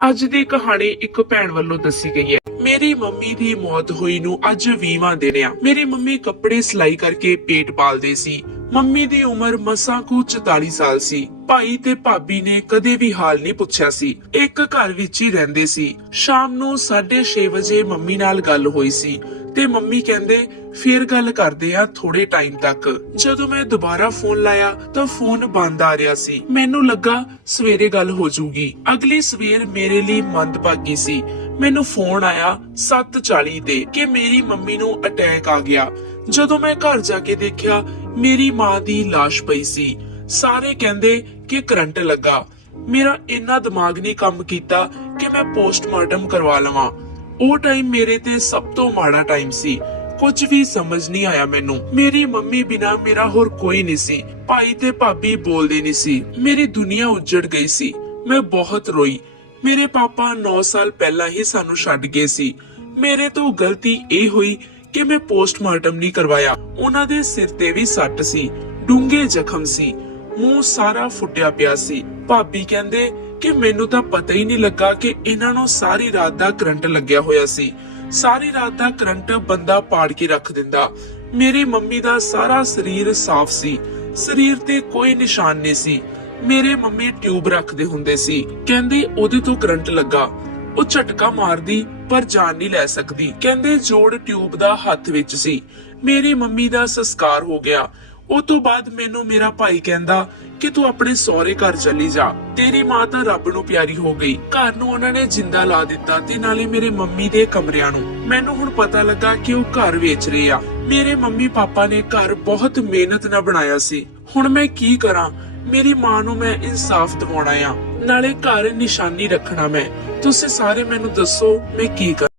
ਅੱਜ ਦੀ ਕਹਾਣੀ ਇੱਕ ਭੈਣ ਵੱਲੋਂ ਦੱਸੀ ਗਈ ਹੈ। ਮੇਰੀ ਮੰਮੀ ਦੀ ਮੌਤ ਹੋਈ ਨੂੰ ਅੱਜ 20ਵਾਂ ਦਿਨ ਆ। ਮੇਰੀ ਮੰਮੀ ਕੱਪੜੇ ਸਿਲਾਈ ਕਰਕੇ ਪੇਟ ਪਾਲਦੇ ਸੀ। ਮੰਮੀ ਦੀ ਉਮਰ ਮਸਾਂ ਕੁ 44 ਸਾਲ ਸੀ। ਭਾਈ ਤੇ ਭਾਬੀ ਨੇ ਕਦੇ ਵੀ ਹਾਲ ਨਹੀਂ ਪੁੱਛਿਆ ਸੀ। ਇੱਕ ਘਰ ਵਿੱਚ ਹੀ ਰਹਿੰਦੇ ਸੀ। ਸ਼ਾਮ ਨੂੰ 6:30 ਵਜੇ ਮੰਮੀ ਨਾਲ ਗੱਲ ਹੋਈ ਸੀ ਤੇ ਮੰਮੀ ਕਹਿੰਦੇ ਫੇਰ ਗੱਲ ਕਰਦੇ ਆ ਥੋੜੇ ਟਾਈਮ ਤੱਕ। ਜਦੋਂ ਮੈਂ ਦੁਬਾਰਾ ਫੋਨ ਲਾਇਆ ਤਾਂ ਫੋਨ ਬੰਦ ਆ ਰਿਹਾ ਸੀ। ਮੈਨੂੰ ਲੱਗਾ ਸਵੇਰੇ ਗੱਲ ਹੋ ਜਾਊਗੀ। ਅਗਲੀ ਸਵੇਰ ਮੇਰੇ ਲਈ ਮੰਦਭਾਗੀ ਸੀ। ਮੈਨੂੰ ਫੋਨ ਆਇਆ 7:40 ਤੇ ਕਿ ਮੇਰੀ ਮੰਮੀ ਨੂੰ ਅਟੈਕ ਆ ਗਿਆ। ਜਦੋਂ ਮੈਂ ਘਰ ਜਾ ਕੇ ਦੇਖਿਆ, ਮੇਰੀ ਮਾਂ ਦੀ ਲਾਸ਼ ਪਈ ਸੀ। ਸਾਰੇ ਕਹਿੰਦੇ ਕਿ ਕਰੰਟ ਲੱਗਾ। ਮੇਰਾ ਇੰਨਾ ਦਿਮਾਗ ਨਹੀਂ ਕੰਮ ਕੀਤਾ ਕਿ ਮੈਂ ਪੋਸਟਮਾਰਟਮ ਕਰਵਾ ਲਵਾਂ। ਉਹ ਟਾਈਮ ਮੇਰੇ ਤੇ ਸਭ ਤੋਂ ਮਾੜਾ ਟਾਈਮ ਸੀ। ਕੁਝ ਵੀ ਸਮਝ ਨਹੀਂ ਆਇਆ ਮੈਨੂੰ। ਮੇਰੀ ਮੰਮੀ ਬਿਨਾ ਮੇਰਾ ਹੋਰ ਕੋਈ ਨਹੀਂ ਸੀ। ਭਾਈ ਤੇ ਭਾਬੀ ਬੋਲਦੇ ਨਹੀਂ ਸੀ। ਮੇਰੀ ਦੁਨੀਆ ਉੱਜੜ ਗਈ ਸੀ। ਮੈਂ ਬਹੁਤ ਰੋਈ। ਮੇਰੇ ਪਾਪਾ 9 ਸਾਲ ਪਹਿਲਾਂ ਹੀ ਸਾਨੂੰ ਛੱਡ ਗਏ ਸੀ। ਮੇਰੇ ਤੋਂ ਗਲਤੀ ਇਹ ਹੋਈ ਕਿ ਮੈਂ ਪੋਸਟਮਾਰਟਮ ਨਹੀਂ ਕਰਵਾਇਆ। ਉਹਨਾਂ ਦੇ ਸਿਰ ਤੇ ਵੀ ਸੱਟ ਸੀ। ਡੂੰਘੇ ਜ਼ਖਮ ਸੀ। ਮੂੰਹ ਸਾਰਾ ਫੁੱਟਿਆ ਪਿਆ ਸੀ। ਭਾਬੀ ਕਹਿੰਦੇ ਕਿ ਮੈਨੂੰ ਤਾਂ ਪਤਾ ਹੀ ਨਹੀਂ ਲੱਗਾ ਕਿ ਇਹਨਾਂ ਨੂੰ ਸਾਰੀ ਰਾਤ ਦਾ ਕਰੰਟ ਲੱਗਿਆ ਹੋਇਆ ਸੀ। ਸਾਰੀ ਰਾਤ ਦਾ ਕਰੰਟ ਬੰਦਾ ਪਾੜ ਕੇ ਰੱਖ ਦਿੰਦਾ। ਮੇਰੀ ਮੰਮੀ ਦਾ ਸਾਰਾ ਸਰੀਰ ਸਾਫ਼ ਸੀ। ਸਰੀਰ ਤੇ ਕੋਈ ਨਿਸ਼ਾਨ ਨਹੀਂ ਸੀ। ਮੇਰੇ ਮੰਮੀ ਟਿਊਬ ਰੱਖਦੇ ਹੁੰਦੇ ਸੀ। ਕਹਿੰਦੇ ਉਹਦੇ ਤੋਂ ਕਰੰਟ ਲੱਗਾ। ਉਹ ਝਟਕਾ ਮਾਰਦੀ, ਪਰ ਜਾਨ ਨਹੀਂ ਲੈ ਸਕਦੀ। ਕਹਿੰਦੇ ਜੋੜ ਟਿਊਬ ਦਾ ਹੱਥ ਵਿੱਚ ਸੀ। ਮੇਰੀ ਮੰਮੀ ਦਾ ਸੰਸਕਾਰ ਹੋ ਗਿਆ। ਉਹ ਤੋਂ ਬਾਅਦ ਮੈਨੂੰ ਮੇਰਾ ਭਾਈ ਕਹਿੰਦਾ ਕਿ ਤੂੰ ਆਪਣੇ ਸਹੁਰੇ ਘਰ ਚਲੀ ਜਾ। ਤੇਰੀ ਮਾਂ ਤਾਂ ਰੱਬ ਨੂੰ ਪਿਆਰੀ ਹੋ ਗਈ। ਘਰ ਨੂੰ ਉਹਨਾਂ ਨੇ ਜਿੰਦਾ ਲਾ ਦਿੱਤਾ ਤੇ ਨਾਲੇ ਮੇਰੇ ਮੰਮੀ ਦੇ ਕਮਰਿਆਂ ਨੂੰ। ਮੈਨੂੰ ਹੁਣ ਪਤਾ ਲੱਗਾ ਕਿ ਉਹ ਘਰ ਵੇਚ ਰਹੇ ਆ। ਮੇਰੇ ਮੰਮੀ ਪਾਪਾ ਨੇ ਘਰ ਬਹੁਤ ਮਿਹਨਤ ਨਾਲ ਬਣਾਇਆ ਸੀ। ਹੁਣ ਮੈਂ ਕੀ ਕਰਾਂ? ਮੇਰੀ ਮਾਂ ਨੂੰ ਮੈਂ ਇਨਸਾਫ ਦਿਵਾਉਣਾ ਆ। ਨਾਲੇ ਘਰ ਨਿਸ਼ਾਨੀ ਰੱਖਣਾ ਮੈਂ। ਤੁਸੀਂ ਸਾਰੇ ਮੈਨੂੰ ਦੱਸੋ ਮੈਂ ਕੀ ਕਰਾਂ?